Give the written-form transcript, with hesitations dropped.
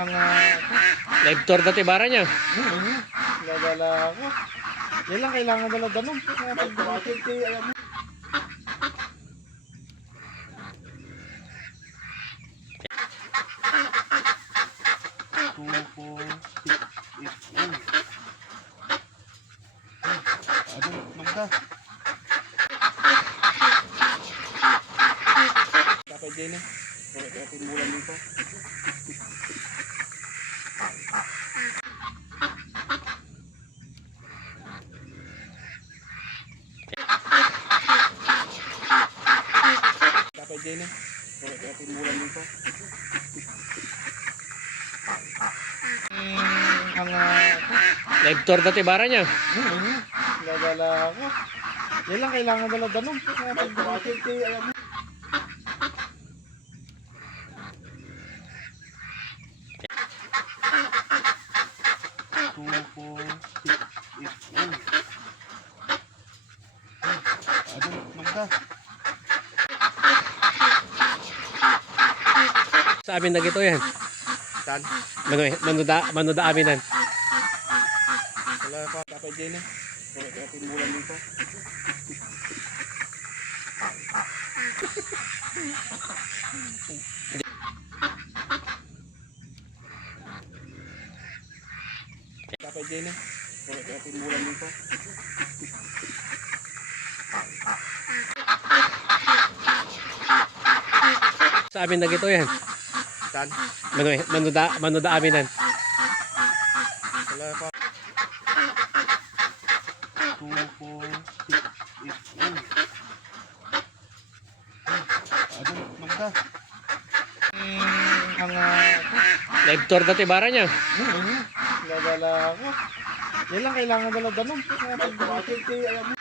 Live tour dati bara niya. Gagala ako. Yan lang kailangan dala danon. Alam mo. Kapag din eh. Kaya timulan dito. Kapag din eh. Kaya timulan dito. Live tour dati bara niya. Gagala ako. Yan lang kailangan dala danon. Alam mo. Sa amin na gito yan. Tan. Manuda aminan. Wala pa kapag din eh. Kaya timulan dito. Kapag din eh. Kaya timulan dito. Sa amin na gito yan. Tan. Manuda aminan. Wala pa. Live tour dati bara niya. Gagala ako. Yan lang kailangan dala danon. Alam mo.